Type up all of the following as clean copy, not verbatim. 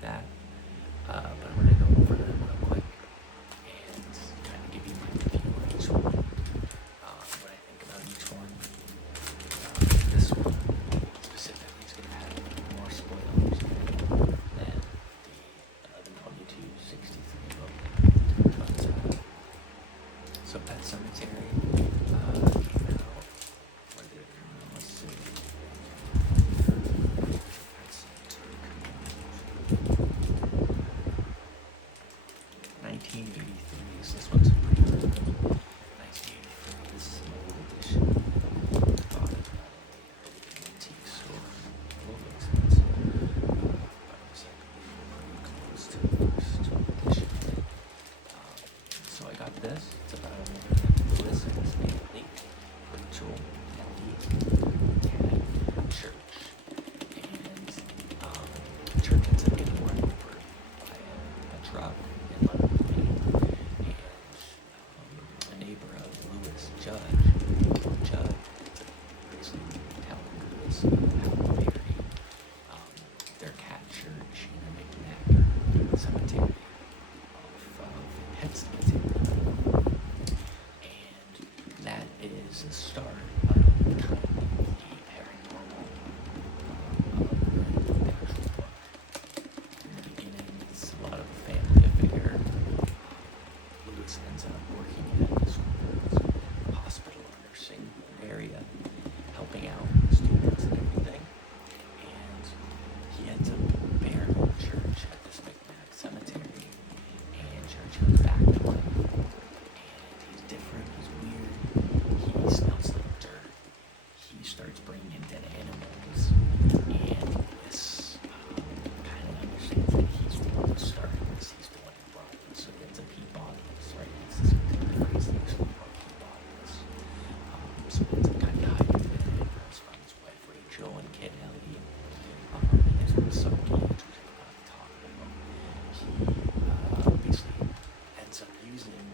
like that. But I'm going to go over them real quick and kind of give you my review on each one, what I think about each one. This one specifically is going to have more spoilers than the 11/22/63 book. But, so Pet Sematary came out, when did it come out? Let's see. Pet Sematary came out 1983, so this one's pretty old. 1983, this is an old edition. Bought it at an antique store. A little expensive, but it was like pretty close to the first edition. So I got this. It's about Lewis and his family, Rachel, Ellie, and Church. And Church ends up getting run over by a truck in London, and a neighbor of Lewis, Judge, basically telling Lewis how to marry their cat Church in a Micmac cemetery off of Pet Cemetery. And that is the start of kind of the paranormal of the actual book. In the beginning, it's a lot of a family affair. Lewis ends up working at this hospital or nursing area, helping out students and everything. And he ends up burying Church at this Micmac cemetery. And Church comes back to him. And he's different, he's weird, he smells like dirt. He starts bringing in dead animals. And Lewis kind of understands that he's the one who started this, he's the one who brought this. So he ends up he bought this, right? It's this crazy explore, he bought this. So he ends up kind of hiding it from his wife Rachel and kid Ellie. And there's also Gage, which I forgot to talk about. He basically ends up using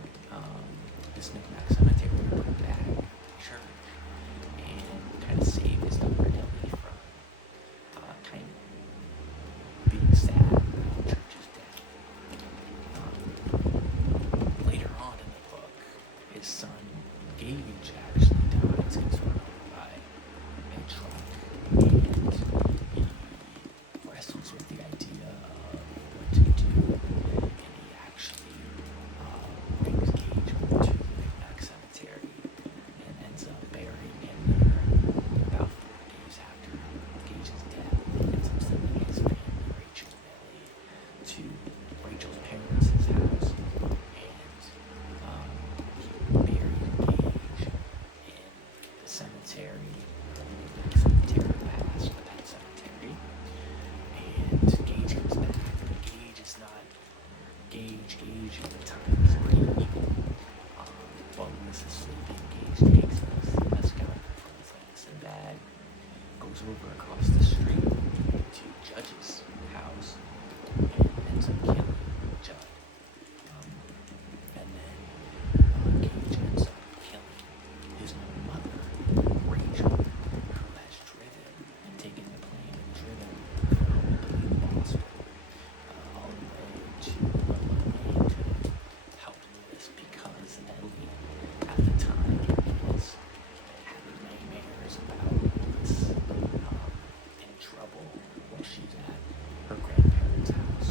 this Micmac cemetery to bring back Church and kind of save his daughter Ellie from kind of being sad about Church's death. Later on in the book, his son Gage actually dies, gets run over by a truck, and he wrestles with the idea of what to do, and he actually brings Gage over to the Micmac cemetery and ends up burying him there. About 4 days after Gage's death, he ends up sending his family, Rachel and Ellie, to Rachel's parents' house, and he buried Gage in the cemetery, the Micmac cemetery past the Pet Cemetery. And Gage comes back, but Gage is not Gage at the time is pretty evil. While Lewis is sleeping, Gage takes this mescal from his medicine bag, goes over across the street to Judge's house, and ends up killing Judge. And then Gage ends up killing his own mother, Rachel, who has driven and taken the plane and driven from Boston all the way to London to help Lewis, because Ellie at the time was having nightmares about Lewis in trouble while she's at her grandparents' house.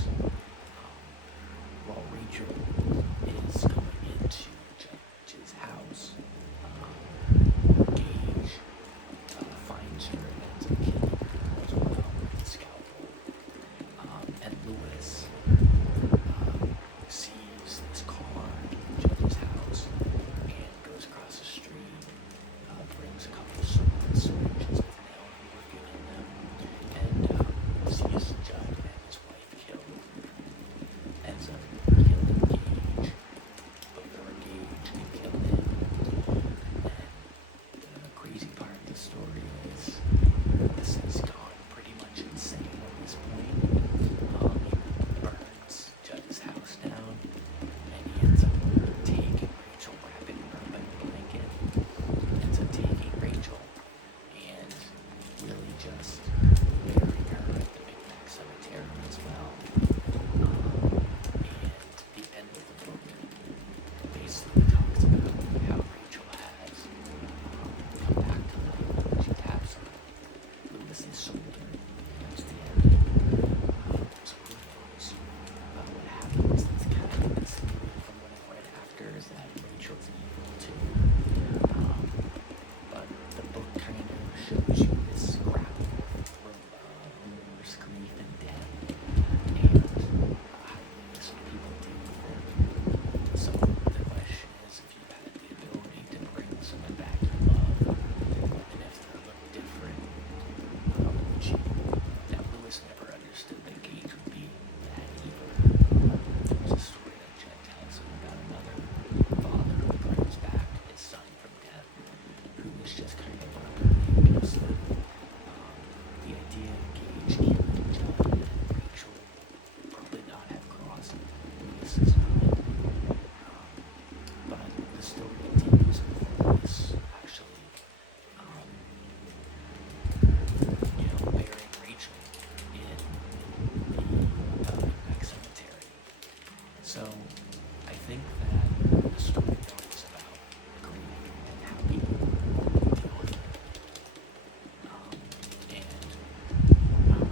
So I think that the storytelling is about grief and how people deal with it, and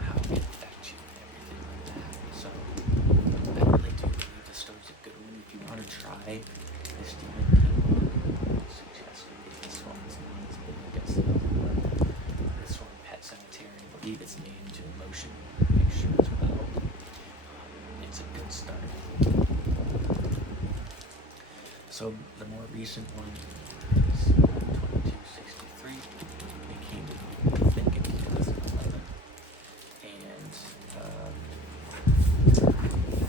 how it can affect you and everything like that. So I really do believe the story's a good one. If you want to try the Stephen King one, I would suggest you read this one. It's not as big as the other one. This one, Pet Cemetery, I believe it's made into a motion picture as well. It's a good start. So the more recent one is 2263. It came out, I think, in 2011, and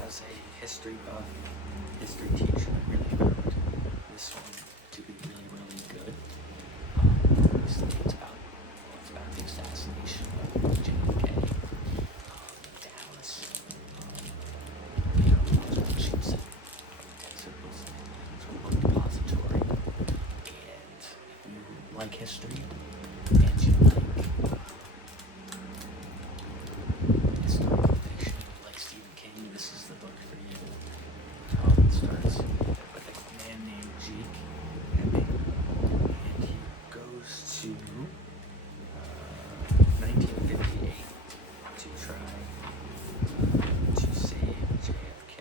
as a history buff, history teacher, I really found this one to be really, really good. Obviously, it's about the assassination of JFK, Dallas, Massachusetts. It was sort of a depository, and if you like history and you like historical fiction, like Stephen King, this is the book for you. It starts with a man named Jake, and he goes to 1958 to try to save JFK.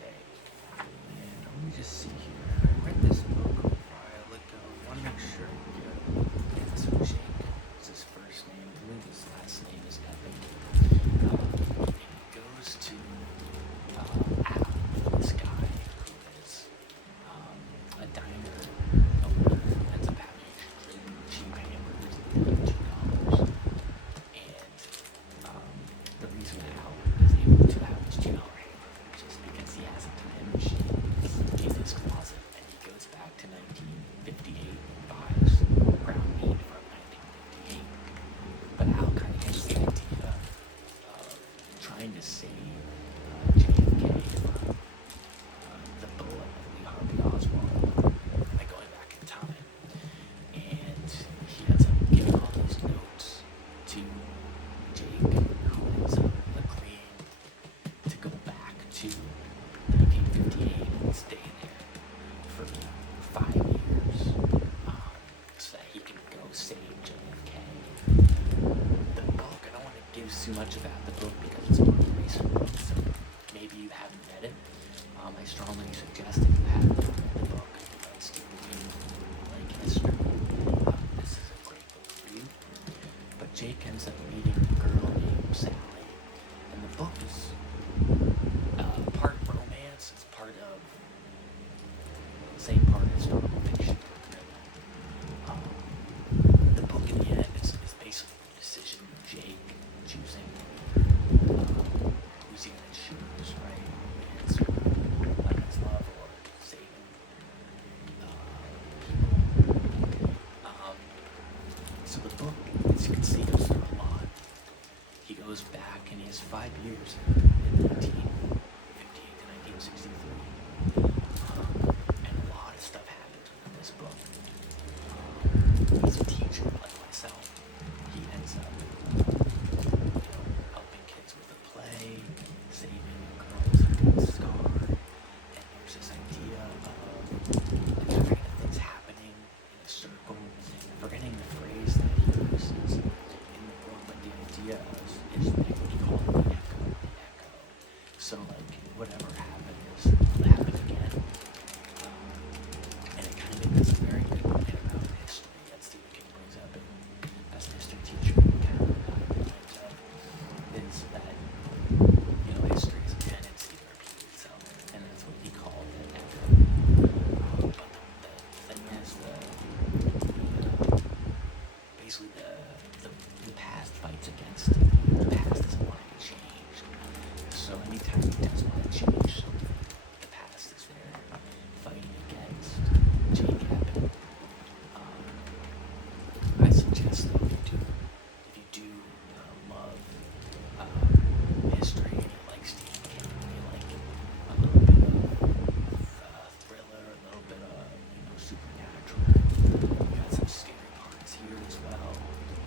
And let me just see here. I read this book a while ago. I want to make sure I'm good. Yeah, so Jake is his first name. I believe his last name is Evan. And he goes to Al, this guy who is a diner owner, ends up having cheap hamburgers at $2. And the reason Al is able to have his $2 hamburgers is because he has a time machine in his closet, and he goes back to 1958 and buys ground meat from 1958. But Al kind of gets the idea of trying to save JFK from the bullet of Lee Harvey Oswald by going back in time. And he ends up giving all these notes to Jake, who ends up agreeing to go back to 1958 and stay there for 5 years, so that he can go save JFK. The book, I don't want to give too much about the book because it's more of a recent book, so maybe you haven't read it. I strongly suggest if you haven't read the book, Stephen King, like history, this is a great book for you. But Jake ends up meeting a girl named Sally, and the book is part romance, it's part of same part historical fiction, really. The book in the end is basically the decision of Jake choosing who's he gonna choose, right? It's his love or saving people. So the book, as you can see, goes through a lot. He goes back and he has 5 years in 1958 to 1963. And a lot of stuff happens in this book. He's a teacher like myself. He ends up, helping kids with a play, saving girls who got scarred. And there's this idea of kind of things happening in a circle. I'm forgetting the phrase that he uses in the book, but the idea is he called it the echo. So like whatever happened will happen again. And it kind of is a very good point about history that Stephen King brings up as a history teacher. Kind of brings up is that history is a tendency to repeat itself, and that's what he called it echo. But the thing is, basically the past fights against it. The past doesn't want to get changed. So anytime it does want to change something, the past is there fighting against Jake Eppin. I suggest though, if you do love history and you like Stephen King, and you like a little bit of thriller, a little bit of supernatural, you got some scary parts here as well,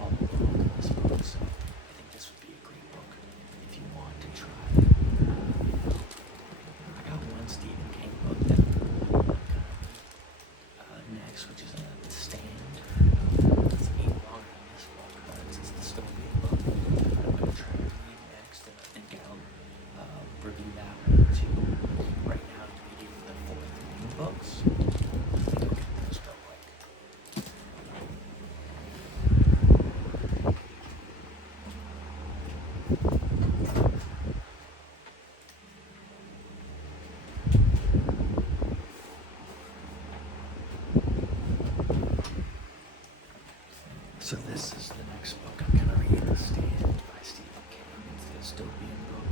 all along in this book. So I think this would be a great book if you want to try review that one too. Right now, I'm reading the 4 books. I think I'll get those real quick. So this is the next book I'm going to read, The Stand by Stephen King. It's a dystopian book.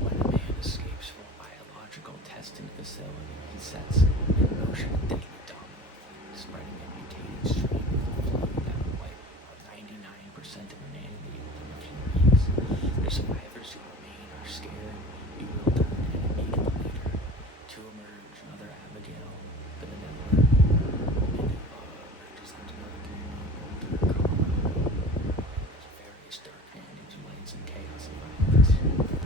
When a man escapes from a biological testing facility, he sets in motion a deadly domino effect, spreading a mutated stream of the flu that will wipe out 99% of humanity within a few weeks. The survivors who remain are scared, bewildered, and immediately later. To emerge, Mother Abigail, the benevolent woman who urges them to go to community through Colorado. There's various dark hand whose lights and chaos and violence.